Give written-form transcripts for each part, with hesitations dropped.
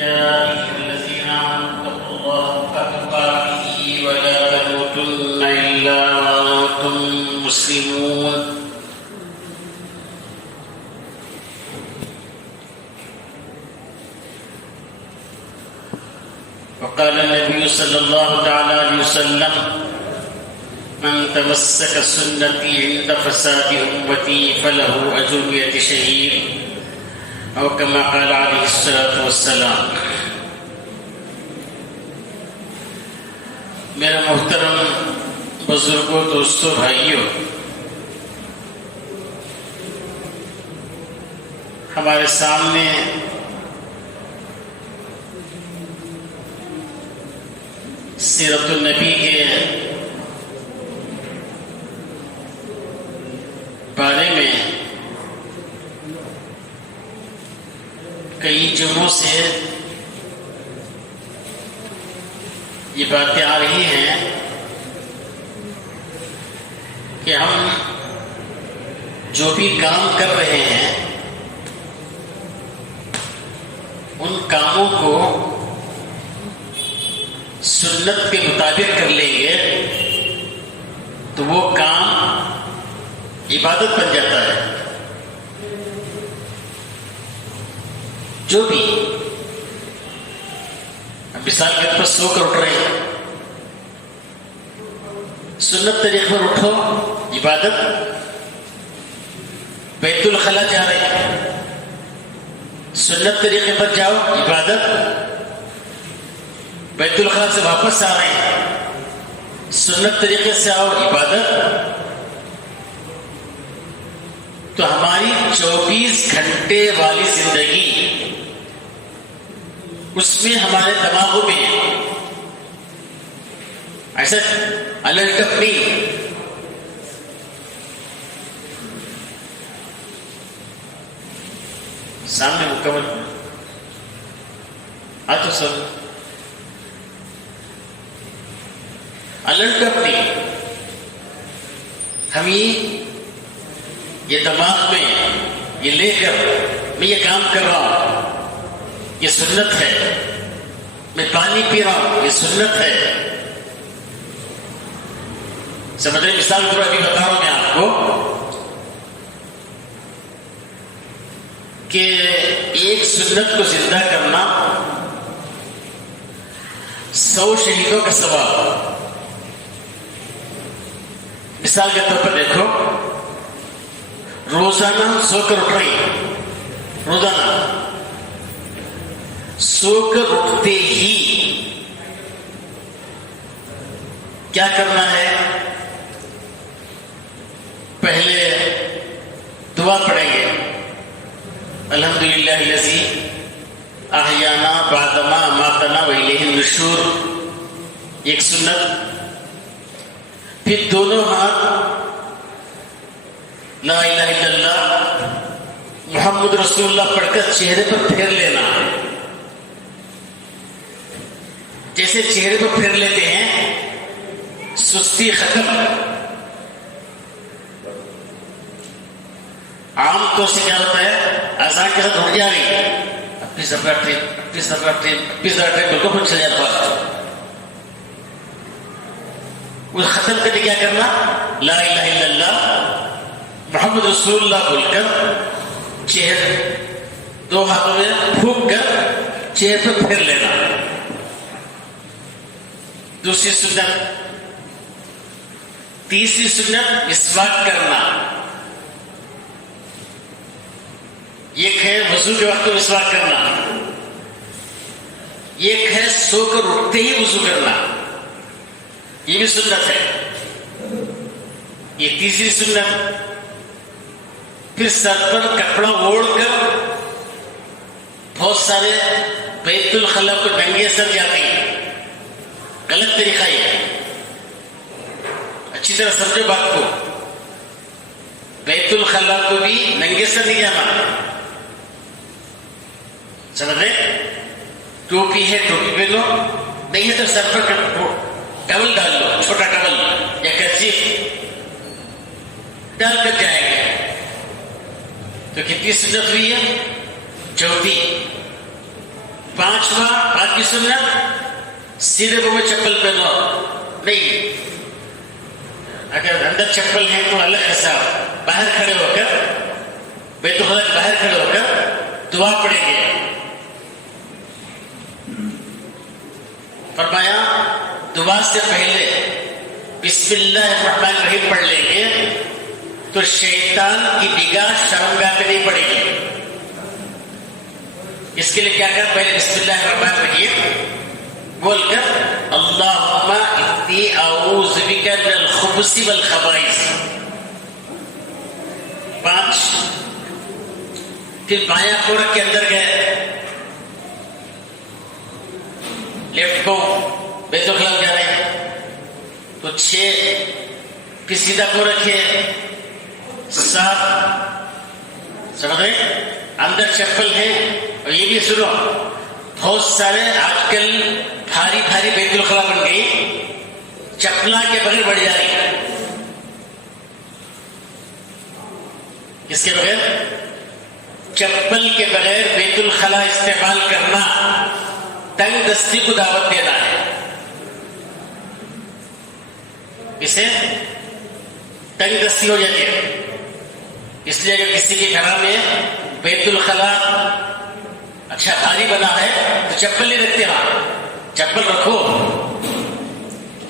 يا أيها الذين آمنوا اتقوا الله حق تقاته ولا تموتن إلا وأنتم مسلمون. وقال النبي صلى الله تعالى عليه وسلم: من تمسك سنتي عند فساد أمتي فله أجر 100 شهيد، أو كما قال عليه الصلاة والسلام. میرا محترم بزرگوں، دوستوں، بھائیوں، ہمارے سامنے سیرت النبی کے بارے میں کئی جمعوں سے یہ باتیں آ رہی ہیں کہ ہم جو بھی کام کر رہے ہیں ان کاموں کو سنت کے مطابق کر لیں گے تو وہ کام عبادت بن جاتا ہے. جو بھی مثال کے طور پر سو کر اٹھ رہے ہیں، سنت طریقے پر اٹھو عبادت. بیت الخلا جا رہے ہیں، سنت طریقے پر جاؤ عبادت. بیت الخلا سے واپس آ رہے ہیں، سنت طریقے سے آؤ عبادت. تو ہماری 24 گھنٹے والی زندگی، اس میں ہمارے دماغوں میں ایسا الرٹ نہیں. سامنے مکمل تو سر الرٹ نہیں. ہم یہ دماغ میں یہ لے کر میں یہ کام کر رہا ہوں، یہ سنت ہے. میں پانی پی رہا ہوں، یہ سنت ہے. سمجھ رہے؟ مثال کے طور ابھی بتا رہا ہوں میں آپ کو کہ ایک سنت کو زندہ کرنا 100 شہیدوں کا ثواب. مثال کے طور پر دیکھو، روزانہ سو کر اٹھ رہی، روزانہ سو کر اٹھتے ہی کیا کرنا ہے؟ پہلے دعا پڑھیں گے، الحمدللہ الذی احیانا بعدما اماتنا والیہ النشور، ایک سنت. پھر دونوں ہاتھ لا الہ الا اللہ محمد رسول اللہ پڑھ کر چہرے پر پھیر لینا. جیسے چہرے پر پھیر لیتے ہیں سستی ختم. عام طور سے کیا ہوتا ہے؟ اذان کے ساتھ اٹھ جا رہی، اپنی ذرا ٹرین بالکل کچھ چل جاتا. وہ ختم کر کے کیا کرنا؟ لا الہ الا اللہ محمد رسول اللہ بول کر چہرے دو ہاتھوں میں پھونک کر چہرے پر پھیر لینا. دوسری سنت. تیسری سنت مسواک کرنا. ایک ہے وضو کے وقت مسواک کرنا، ایک ہے سو کر اٹھتے ہی وضو کرنا، یہ بھی سنت ہے. یہ تیسری سنت. پھر سر پر کپڑا اوڑھ کر بہت سارے بیت الخلا کو ننگے سر جاتے ہیں، غلط طریقہ یہ ہے. اچھی طرح سمجھو بات کو. بیت الخلا کو بھی ننگے سر نہیں جانا. سمجھ رہے؟ ٹوپی ہے ٹوپی پہنو، نہیں ہے تو سر پر ٹاول ڈال لو، چھوٹا ٹاول یا کرچیف ڈال کر جائیں گے. تو کتنی سنت ہوئی ہے؟ چوتھی. پانچواں سنت سیدھے پاؤں میں چپل پہنو نہیں، اگر اندر چپل ہے تو الگ حساب، باہر کھڑے ہو کر بیت الخلا کے باہر کھڑے ہو کر دعا پڑھیں گے۔ فرمایا دعا سے پہلے بسم اللہ الرحمن الرحیم پڑھ لیں گے تو شیطان کی نگاہ شرمگاہ پہ نہیں پڑے گی۔ اس کے لیے کیا کر، پہلے بسم اللہ الرحمن الرحیم بول کر اللہم انی اعوذ بک من الخبث والخبائث 5، پھر بایاں کو رکھ کے اندر گئے، لیفٹ کو بیت الخلا جا رہے ہیں تو 6، پھر سیدھا کو رکھے 7، سمجھ رہے، اندر چپل ہے۔ اور یہ بھی سنو، بہت سارے آج کل بھاری بھاری بیت الخلا بن گئی، چپلا کے بغیر بڑھ جا رہی ہے۔ کس کے بغیر؟ چپل کے بغیر بیت الخلا استعمال کرنا تنگ دستی کو دعوت دینا ہے۔ اسے تنگ دستی ہو جاتی ہے۔ اس لیے اگر کسی کے گھر میں بیت الخلا اچھا بھاری بنا ہے تو چپل نہیں رکھتے، وہاں چپل رکھو،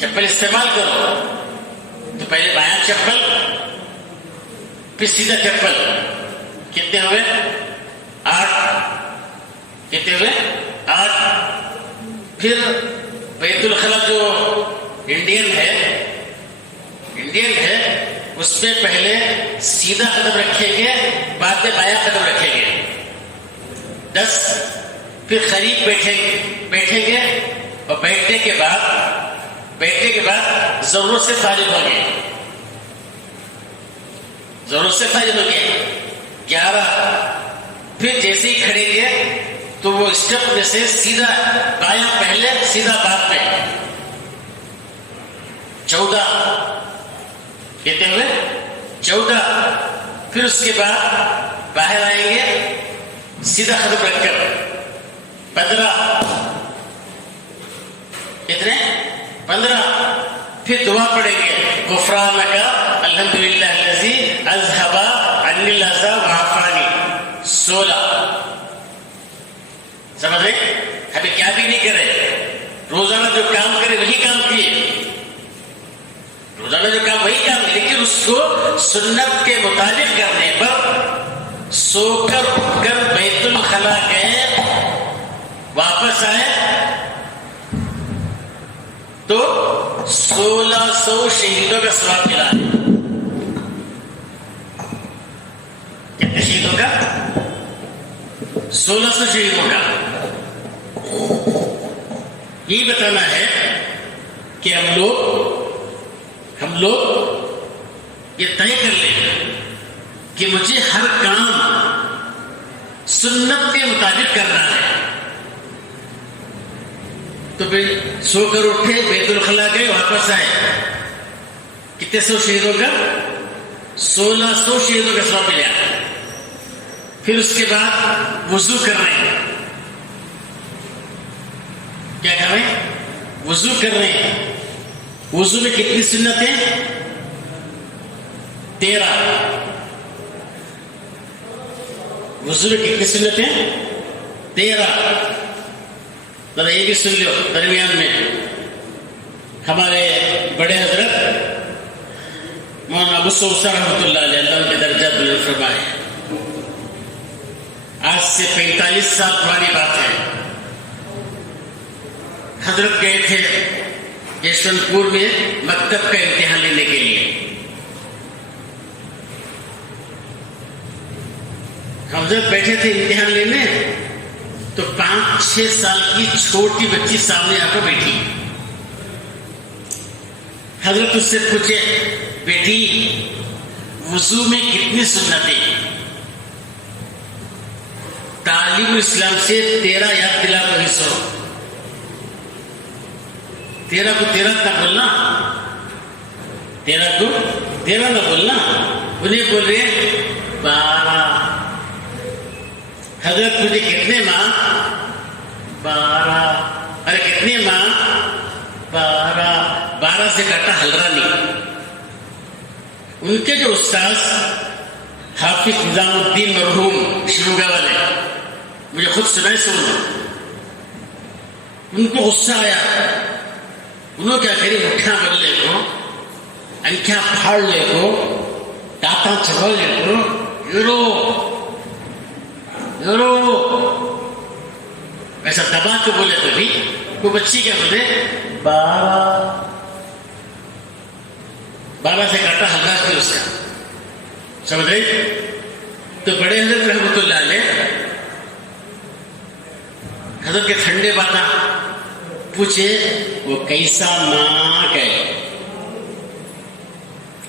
چپل استعمال کرو۔ تو پہلے بایاں چپل پھر سیدھا چپل، کتنے ہوئے؟ 8، کتنے ہوئے؟ 8۔ پھر بیت الخلا جو انڈین ہے اس میں پہلے سیدھا قدم رکھیں گے، بعد میں بایاں قدم رکھیں گے 10۔ پھر قریب بیٹھیں گے اور بیٹھنے کے بعد ضرورت سے فارغ ہوں گے، ضرورت سے فارغ ہوں گے 11۔ پھر جیسے ہی کھڑیں گے تو وہ اسٹیپ میں سے سیدھا بایاں پہلے سیدھا بعد میں 14، کہتے ہوئے 14۔ پھر اس کے بعد باہر آئیں گے سیدھا قدم رکھ کر 15، کتنے؟ 15۔ پھر دعا پڑھیں گے غفرانک الحمدللہ الذی اذھب عنی الحزن وعافانی 16۔ سمجھ رہے؟ ابھی کیا بھی نہیں کرے، روزانہ جو کام کرے وہی کام کیے، روزانہ جو کام وہی کام، لیکن اس کو سنت کے مطابق کرنے پر سو کر اٹھ کر بیت الخلا گئے، واپس آئے تو 1600 شہیدوں کا ثواب ملا ہے۔ کتنے شہیدوں کا؟ 1600 شہیدوں کا۔ یہ بتانا ہے کہ ہم لوگ یہ طے کر لیں کہ مجھے ہر کام سنت کے مطابق کرنا ہے۔ تو پھر سو کر اٹھے، بیت الخلا گئے، واپس آئے، کتنے 100 شہیدوں کا؟ 1600 شہیدوں کا ثواب ملا۔ پھر اس کے بعد وضو کر رہے ہیں، کیا کر رہے ہیں؟ وضو کر رہے ہیں۔ وضو میں کتنی سنتیں؟ 13۔ وضو میں کتنی سنتیں؟ 13۔ ذرا یہ بھی سن لو، درمیان میں ہمارے بڑے حضرت مولانا ابو سوسہ رحمۃ اللہ علیہ، اللہ کے درجات بلند فرمائے، آج سے 45 سال پرانی بات ہے، حضرت گئے تھے یشونت پور میں مکتب کا امتحان لینے کے لیے۔ حضرت بیٹھے تھے امتحان لینے تو 5-6 سال کی چھوٹی بچی سامنے آ کر بیٹھی۔ حضرت اس سے پوچھے، بیٹی وضو میں کتنی سنتیں؟ تعلیم اسلام سے 13 یاد دلا تو 100، 13 کو 13 نہ بولنا، 13 کو 13 نہ بولنا، انہیں بول رہے 12۔ حضرت مجھے کتنے ماں؟ 12. ارے کتنے ماں؟ 12. 12 سے کاٹا ہلرا نہیں. ان کے جو استاذ حافظ نظام الدین مرحوم شروگا والے، مجھے خود سنائے سننا، ان کو غصہ آیا. انہوں کیا کری؟ مٹھیاں بن لے کو، انکھیاں پھاڑ لے کو، دانتاں چبا لے کو، یورو یورو ایسا دبا کے بولے. تو بھی وہ بچی کیا بولے؟ 12 سے کاٹا ہلکا پھر اس کا. سمجھ رہے؟ تو بڑے حضرت رحمت اللہ علیہ حضرت کے ٹھنڈے باتاں پوچھے، وہ کیسا ماں ہے؟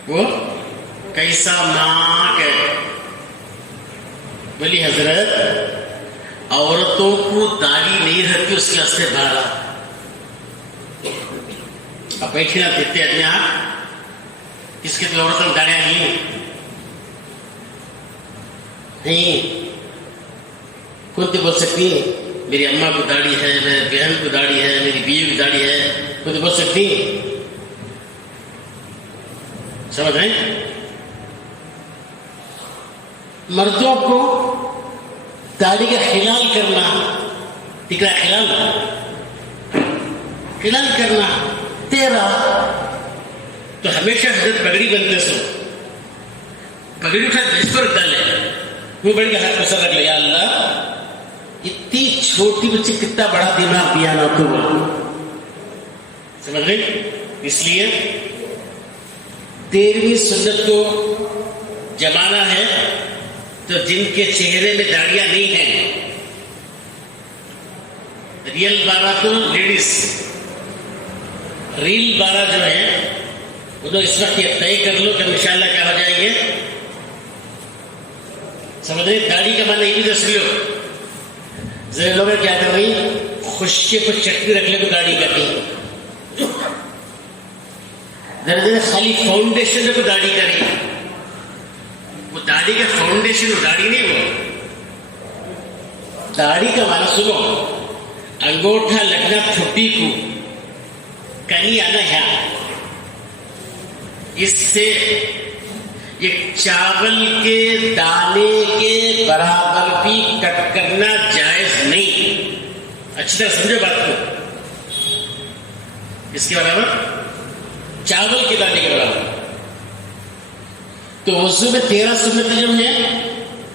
وہ کیسا ماں ہے؟ بولی حضرت عورتوں کو داڑھی نہیں رہتی، اس کے واسطے 12. اب بیٹھی نہ دیتے اپنے آپ کس کے تو عورتوں میں داڑیاں نہیں. کون تو بول سکتی ہے میری اماں کو داڑھی ہے، میری بہن کو داڑھی ہے، میری بیوی کو داڑھی ہے؟ کون تو بول سکتی؟ سمجھ رہے؟ مردوں کو داڑھی کا خلال کرنا، ٹکرا خلال کرنا 13. تو ہمیشہ حضرت پگڑی بنتے سو، پگڑی اٹھا اس پر رکھ ڈالے، وہ بڑی ہاتھ پہ سر رکھ لے. یا اللہ اتنی چھوٹی بچی کتنا بڑا دماغ دیا نا تو. سمجھ رہے؟ اس لیے 13ویں سنت کو جمانا ہے تو جن کے چہرے میں داڑیاں نہیں ہیں، ریل 12 تو لیڈیز، ریل 12 جو ہے انہوں اس وقت یہ طے کر لو کہ انشاءاللہ کیا ہو جائیں گے. سمجھ رہے؟ داڑھی کا معنی یہ بھی دس لو. ذرا لوگ کیا کر رہی؟ خشکے پر چٹنی رکھ لے تو داڑھی کرتی، ذرا خالی فاؤنڈیشن کو داڑھی کری. وہ داڑھی کا فاؤنڈیشن، وہ داڑھی نہیں. وہ داڑھی کا معنی سنو، انگوٹھا لگنا ٹھپی کو، کنی آنا ہے. اس سے یہ چاول کے دانے کے برابر بھی کٹ کرنا جائز نہیں. اچھی طرح سمجھو بات کو. اس کے برابر چاول کے دانے کے برابر. تو وضو میں 13 سنتیں جو ہیں،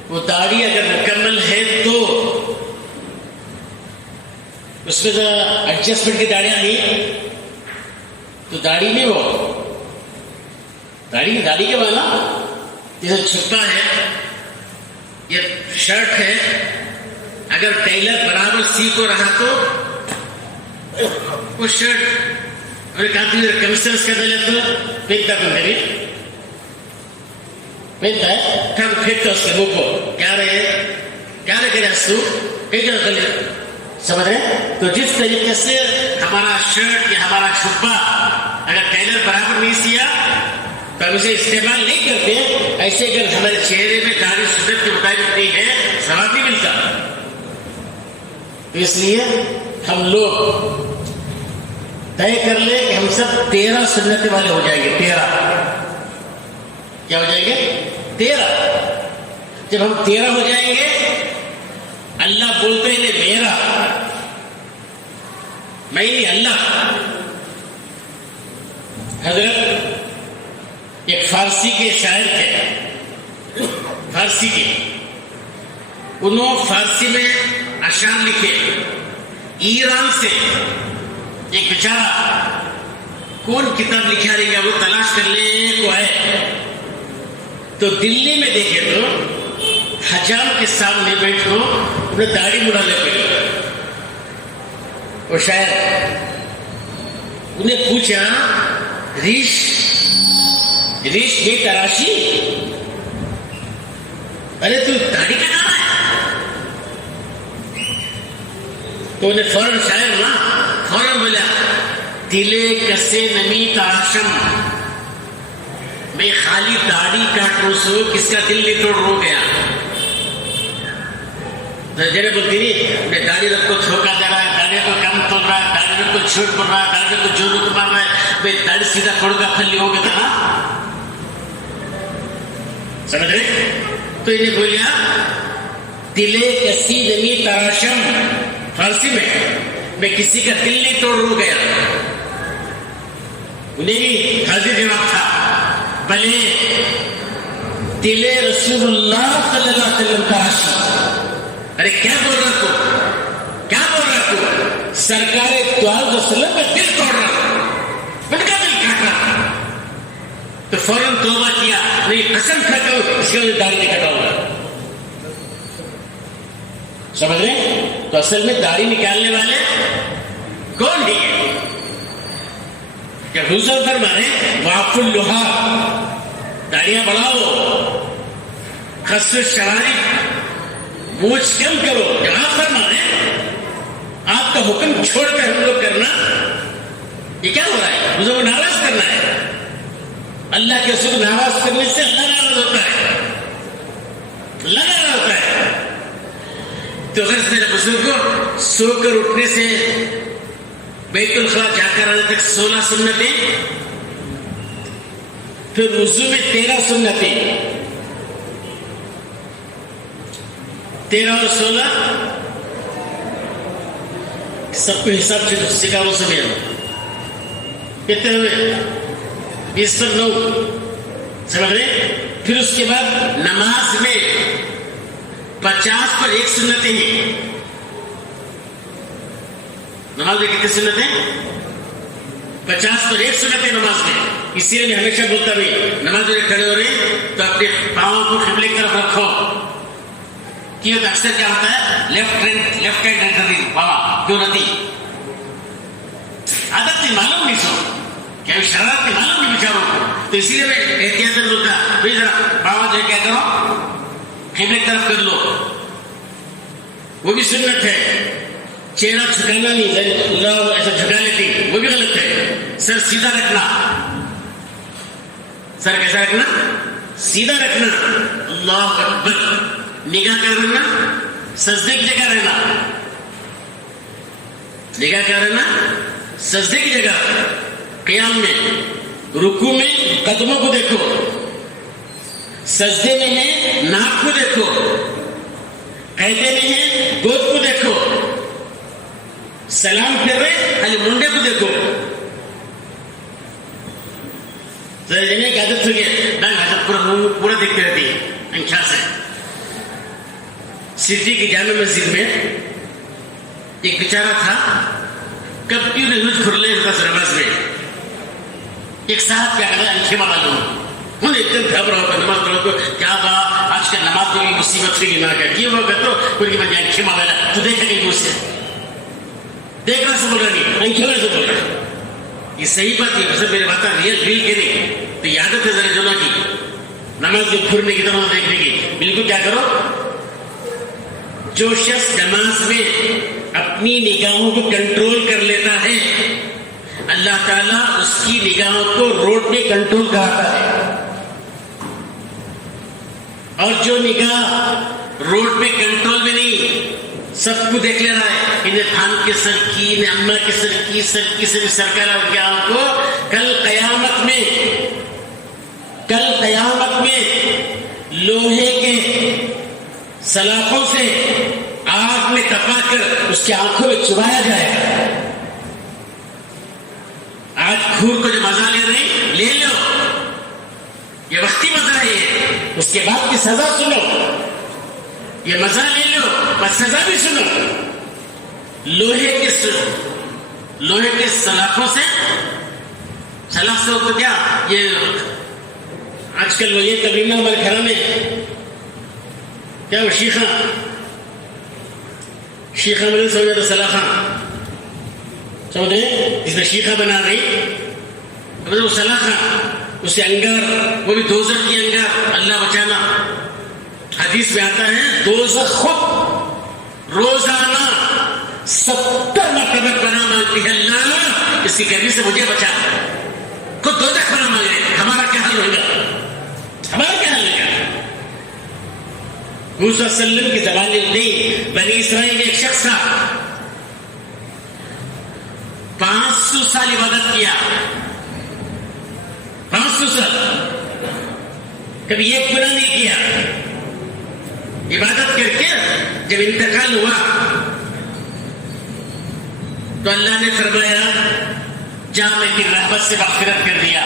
وہ داڑھی اگر مکمل ہے تو اس میں ایڈجسٹمنٹ کی داڑیاں نہیں تو داڑھی نہیں. وہ داڑھی کے معنی جیسے چھپا ہے، یہ شرٹ ہے، اگر ٹیلر برابر سی کو رہا تو وہ شرٹ کہا کمسٹرس کر دے تو پھینکتا بندے پھینکتا ہے، پھینکتا اس کے منہ کو. کیا رہے کرے سو سمجھ رہے؟ تو جس طریقے سے ہمارا شرٹ یا ہمارا چھپا اگر ٹیلر برابر نہیں سیا تو ہم اسے استعمال نہیں کرتے، ایسے اگر ہمارے چہرے میں داڑھی سنت کے مطابق نہیں ہے ثواب نہیں ملتا. تو اس لیے ہم لوگ طے کر لیں کہ ہم سب 13 سنت والے ہو جائیں گے. 13 کیا ہو جائیں گے؟ 13. جب ہم 13 ہو جائیں گے، اللہ بولتے ہیں میرا، میں نہیں اللہ. حضرت ایک فارسی کے شاعر تھے، فارسی کے، انہوں فارسی میں اشعار لکھے. ایران سے ایک بیچارہ کون کتاب لکھا رہے گا وہ تلاش کر لے کو ہے تو دلی میں دیکھے تو حجام کے سامنے بیٹھو انہیں داڑھی مڑا لے پڑے. وہ شاعر انہیں پوچھا ریش میں تراشی، ارے تو داڑھی کا نام ہے؟ تو انہیں فوراً شاعر نا فوراً بولا دلے کسے نمی تراشم، میں خالی داڑھی کاٹ رو سو کس کا دل نہیں توڑ رو گیا. جڑے بولتی نہیں میں داڑھی رکھ کو دھوکہ دے رہا ہے، داڑھی کو کم توڑ رہا ہے، داڑھی رکھ کو چھوٹ پڑ رہا ہے، داڑھی کو جو رک مار رہا ہے، بھائی داڑھی سیدھا کھوڑ کا پھلی ہو گیا تھا نا، سمجھ رہے؟ تو انہیں بولیا دلے کسی نمی تراشم، فارسی میں کسی کا دل نہیں توڑ رو گیا، انہیں بھی حاضر جواب تھا، بلے دل رسول اللہ صلی اللہ علیہ وسلم تراشم. ارے کیا بول رہا تو، کیا بول رہا تو؟ سرکار دو علیہ وسلم میں دل توڑ رہا، ان کا دل کاٹ رہا. تو فوراً توبہ کیا، نہیں قسم کھاتا ہوں اس کے لیے داڑھی نہیں کٹاؤں. سمجھ رہے؟ تو اصل میں داڑھی نکالنے والے کون ہے؟ کیا حضور فرما رہے واف اللحا، داڑیاں بڑھاؤ، خس الشوارب، مونچھ کم کرو. جواب فرما رہے آپ کا حکم چھوڑ کر ہم لوگ کرنا یہ کیا ہو رہا ہے؟ حضور کو ناراض کرنا ہے. اللہ کے رسول کو ناراض کرنے سے اللہ ناراض ہوتا ہے، اللہ ناراض ہوتا ہے. تو غرض میرے بزرگ کو سو کر اٹھنے سے بیت الخلا جا کر آنے تک 16 سنتیں، پھر وضو میں 13 سنتیں، 13 اور 16 سب کو حساب سے سکھاؤ سمجھ کتنے ہوئے؟ 20 پر 9، سمجھ رہے؟ پھر اس کے بعد نماز میں 50 پر 1 سنتیں ہیں. نماز میں کتنے سنتیں؟ 50 پر 1 سنتیں نماز میں. اسی لیے میں ہمیشہ بولتا بھی نماز میں کھڑے ہو رہے ہیں تو اپنے پاؤں کو قبلے کی طرف رکھو. کیوں تو اکثر کیا ہوتا ہے لیفٹ ہینڈ رکھتی بابا کیوں رہتی عادت نہیں معلوم نہیں سو کیا شرارت نہیں معلوم نہیں بیچاروں کو. تو اسی لیے میں احتیاط بولتا بھائی ذرا بابا جو کیا کرو قبلے کی طرف کر لو. وہ بھی سنت ہے. چہرہ جھکانا نہیں، ایسا جھکا لیتی وہ بھی غلط ہے. سر سیدھا رکھنا، سر کیسا رکھنا؟ سیدھا رکھنا. اللہ اکبر. نگاہ کر رہنا سجدے کی جگہ رہنا، نگاہ کر رہنا سجدے کی جگہ. قیام میں رکوع میں قدموں کو دیکھو، سجدے میں ہے ناک کو دیکھو، قیدے میں ہے گود کو دیکھو، سلام پھر رہے خالی منڈے کو دیکھو. کی عادت ہو گیا پورا دیکھتے رہتی ہے انکھا سے. سٹی کی جامع مسجد میں ایک بیچارہ تھا کب کیوں نہیں کھرلے نماز میں. ایک صاحب کیا کہتا ہے انکھے مالا لوں ایک دم گھبرا ہوگا نماز پڑھو کو کیا بات آج کل نماز پڑھنے کی مصیبت ہوئی نہ کیا کیوں ہوگا تو کوئی میں انکھے مالا تو دیکھا نہیں مجھ سے دیکھنا سے بول رہا نہیں انکھے سے بول رہا. یہ صحیح بات ہے سر میرے بات ریئل فیل کے نہیں تو عادت ہے ذرا جو کی نماز میں کھرنے کی طرح دیکھنے کی. بالکل کیا کرو جو شخص نماز میں اپنی نگاہوں کو کنٹرول کر لیتا ہے اللہ تعالیٰ اس کی نگاہوں کو روڈ پہ کنٹرول کرتا ہے. اور جو نگاہ روڈ پہ کنٹرول میں نہیں سب کو دیکھ لے رہا ہے انہیں خان کے سر کی انہیں اماں کے سر کی سرکار نگاہوں کو کل قیامت میں لوہے کے سلاخوں سے آگ میں تپا کر اس کی آنکھوں میں چبایا جائے گا. آج کھور کو جو مزہ لے رہے لے لو یہ وقتی مزہ ہے یہ اس کے بعد کی سزا سنو. یہ مزہ لے لو پر سزا بھی سنو. لوہے کے سلاخوں سے سلاخ سے تو کیا یہ آج کل وہ یہ تبلیغ ہمارے گھر میں کیا وہ شیخہ مجھے سمجھا تھا سلاخہ سمجھ رہے جس میں شیخہ بنا رہی وہ سلاخہ اس سے انگار وہ بھی دوزخ کی انگار اللہ بچانا. حدیث میں آتا ہے دوزخ خود روزانہ 70 مرتبہ پناہ مانگتی ہے اللہ اس کی گرمی سے مجھے بچا. خود دوزخ پناہ مانگ رہے ہمارا کیا حل ہوگا؟ ہمارا کیا حل ہوگا؟ حضور صلی اللہ علیہ وسلم کی زبان نہیں، بنی اسرائیل میں ایک شخص تھا 500 سال عبادت کیا، 500 سال کبھی ایک گناہ نہیں کیا. عبادت کر کے جب انتقال ہوا تو اللہ نے فرمایا جا میں کی رحمت سے مغفرت کر دیا.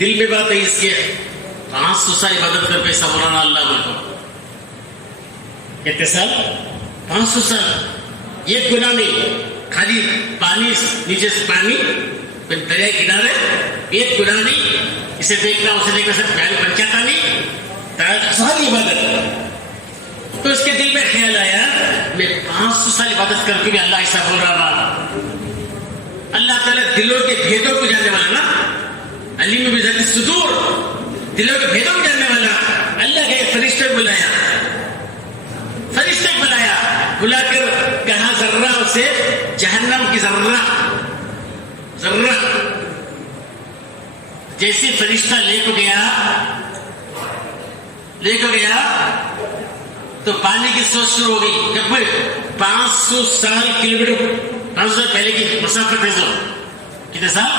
دل میں بات ہے اس کے 500 سال عبادت کر پیسہ مولانا اللہ کو کتنے سال؟ 500 سال. ایک گناہ نہیں، خالی پانی نیچے سے پانی دریا کنارے، ایک گناہ نہیں، اسے دیکھنا اسے دیکھنا سب خیال بن جاتا نہیں، ساری عبادت. تو اس کے دل میں خیال آیا میں 500 سال عبادت کر کے بھی اللہ ایسا بول رہا. اللہ تعالیٰ دلوں کے بھیدوں کو جاننے والا نا، علیم بذات الصدور، دلوں کے بھیدوں کو جاننے والا. اللہ کے فرشتے بلایا، فرشتے بلایا، بلا کر کہا ذرہ اسے جہنم کی ذرہ جیسی فرشتہ لے کو گیا تو پانی کی سوچ شروع ہو گئی. جب 500 سال کلومیٹر 500 سال پہلے کی مسافت ہے، سو کتنے سال؟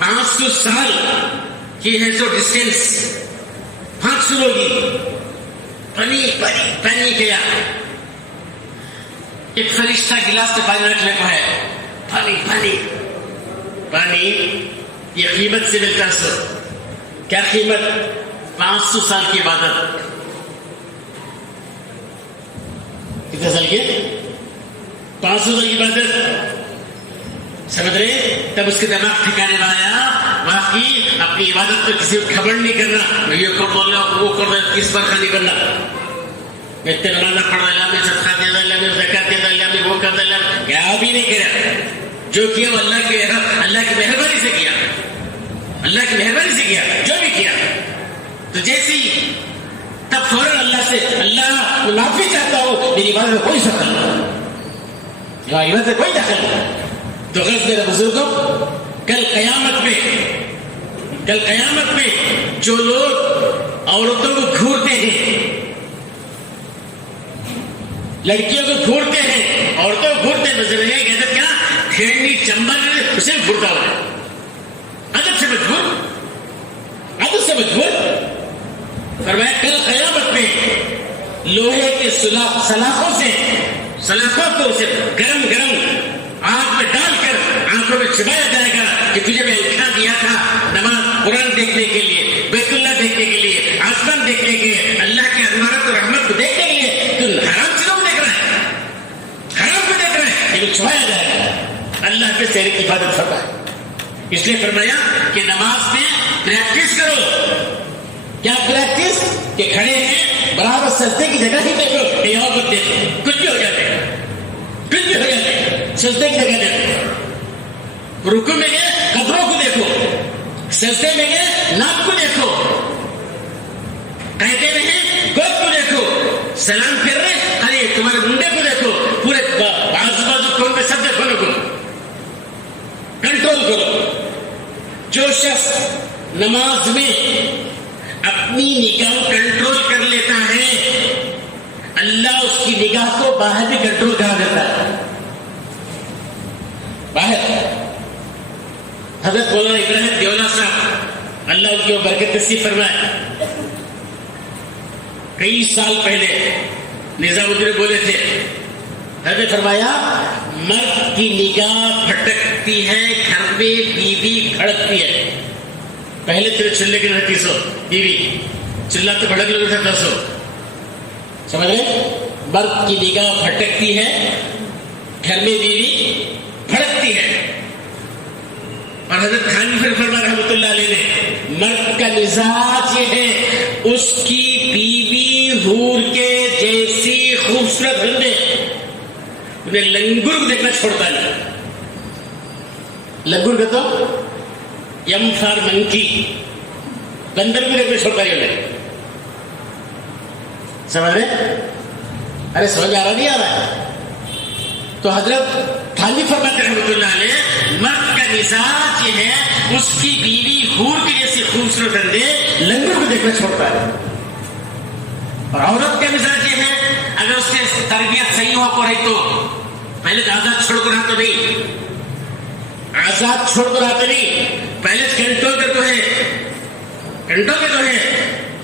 500 سال کی ہے جو ڈسٹینس، پھانک شروع ہوگی. پانی گیا. ایک فرشتہ گلاس میں پانی رکھنے کو ہے، پانی یہ قیمت سے ملتا ہے. سو کیا قیمت؟ 500 سال کی عبادت. کتنے سال کی؟ 500 سال کی عبادت. سمجھ رہے؟ تب اس کے دماغ ٹھکانے میں آیا واقعی اپنی عبادت پر کسی کو خبر نہیں کرنا، میں یہ کر دوں گا وہ کر دوں، کس پر نہیں کرنا. میں اتنے نماز پڑھ رہا، میں صدقہ دے رہا، میں زکات دے رہا، میں وہ کر رہا، کیا بھی نہیں کرا. جو کیا وہ اللہ کی مہربانی سے کیا، اللہ کی مہربانی سے کیا. جو بھی کیا تو جیسی تب فوراً اللہ سے اللہ معافی چاہتا ہوں، میری عبادت میں کوئی شکل نہیں، عبادت میں کوئی دخل نہیں. تو غرض میرے بزرگوں، کل قیامت میں جو لوگ عورتوں کو گھورتے ہیں، لڑکیوں کو گھورتے ہیں، عورتوں کو گھورتے ہیں، بزرگ کہتے کیا کھیڑنی چمبل اسے گھورتا ہوا ہے. ادب سے مجبور فرمایا کل قیامت میں لوہے کے سلاخوں کو اسے گرم آگ میں ڈال کر آنکھوں میں چھپایا جائے گا کہ تجھے میں اٹھا دیا تھا نماز قرآن دیکھنے کے لیے، بیت اللہ دیکھنے کے لیے، آسمان دیکھنے کے لیے، اللہ کی عظمت اور رحمت کو دیکھنے کے لیے. تو حرام چیزوں کو دیکھ رہا ہے، یہ چھپایا جائے گا. اللہ کے شہر کی عبادت فرمایا. اس لیے فرمایا کہ نماز میں پریکٹس کرو. کیا پریکٹس؟ کہ کھڑے ہیں برابر سجدے کی جگہ ہی دیکھو، کہیں اور مت دیکھو. کچھ بھی ہو جاتے، سجدے کی جگہ دیکھو. رکوع میں گئے قدموں کو دیکھو، سجدے میں گئے ناک کو دیکھو، قاعدے میں ہیں گود کو دیکھو، سلام پھر رہے ارے تمہارے منڈے کو دیکھو، پورے آزو بازو کون پہ سب دیکھو. کو کنٹرول کرو. جو شخص نماز میں اپنی نگاہ کنٹرول کر لیتا ہے، اللہ اس کی نگاہ کو باہر بھی کنٹرول کر دیتا ہے. باہر حضرت مولانا ابراہیم دیولا صاحب اللہ ان کی برکت نصیب فرمائے، کئی سال پہلے نظام الدین بولے تھے، حضرت فرمایا مرد کی نگاہ بھٹکتی ہے، گھر میں بیوی کھڑکتی ہے. پہلے تیرے چلے کے 300 بیوی چلا تو بھڑک لگتا تھا 200. سمجھ رہے؟ مرد کی نگاہ بھٹکتی ہے، گھر میں بیوی بھڑکتی ہے. اور حضرت خانوی فرما رحمۃ اللہ علیہ نے مرد کا مزاج یہ ہے اس کی بیوی حور کے جیسی خوبصورت بندے انہیں لنگر کو دیکھنا چھوڑتا ہے. لنگر کا تو یم فار منکی، بندر کو دیکھنا چھوڑتا ہے انہیں. سمجھ رہے؟ ارے سمجھ آ رہا نہیں آ رہا ہے؟ تو حضرت تھانوی فرماتے رحمۃ اللہ علیہ مرد کا مزاج یہ ہے اس کی بیوی حور کی جیسی خوبصورت اندے لنگڑوں کو دیکھنا چھوڑتا ہے. اور عورت کا مزاج یہ ہے اگر اس کی تربیت صحیح ہو کو رہی تو پہلے آزاد چھوڑ کر آتا نہیں, آزاد چھوڑ کر آتے نہیں, پہلے کنٹرول کے تو ہے.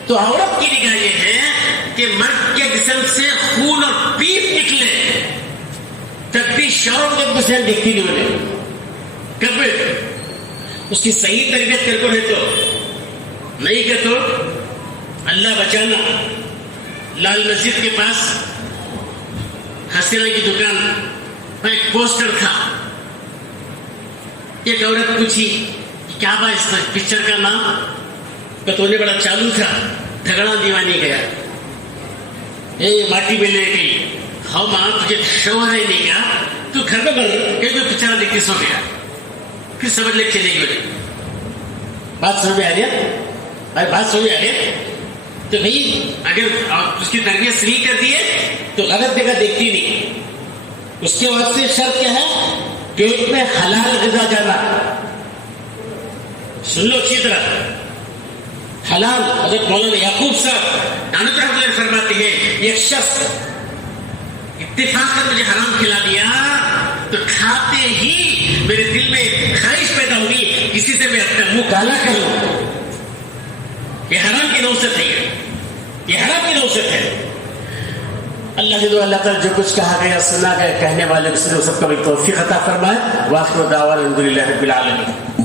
تو عورت کی نگاہ یہ ہے کہ مرد کے جسم سے خون اور پیپ نکلے تب بھی شوق جب اسے دیکھتی نہیں ہونے کب اس کی صحیح تربیت کر کو ہے تو نہیں کہ تو اللہ بچانا. لال مسجد کے پاس حسینہ کی دکان پر ایک پوسٹر تھا. ایک عورت پوچھی کیا با اس پکچر کا نام, تو نے بڑا چالو تھا, جھگڑا دیوانی گیا, ماٹی میں لے گئی. ہاں ماں تجھے شوہر ہے نہیں کیا, تو گھر میں بڑھ کہ جو پکچر دیکھ کے سو گیا. پھر سمجھ لے چلے گی. بات سمجھ میں آ گیا, بات سمجھ آ گیا. تو بھائی اگر اس کی تربیت صحیح کر دیے تو غلط جگہ دیکھتی نہیں. اس کے بعد سے شرط کیا ہے, پیٹ میں حلال غذا جانا. سن لو اچھی طرح, حلال. حضرت مولانا یعقوب صاحب دانت رحمۃ اللہ فرماتے ہیں ایک شخص اتفاق مجھے حرام کھلا دیا تو کھاتے ہی میرے دل میں خواہش پیدا ہوئی کسی سے میں اپنا منہ کالا کر لوں. یہ حرام کی نوست ہے, یہ حرام کی نوست ہے. اللہ تعالیٰ جو کچھ کہا گیا سنا گیا کہنے والے سب کا بھی توفیق عطا فرمائے. واخر دعوانا الحمدللہ رب العالمین.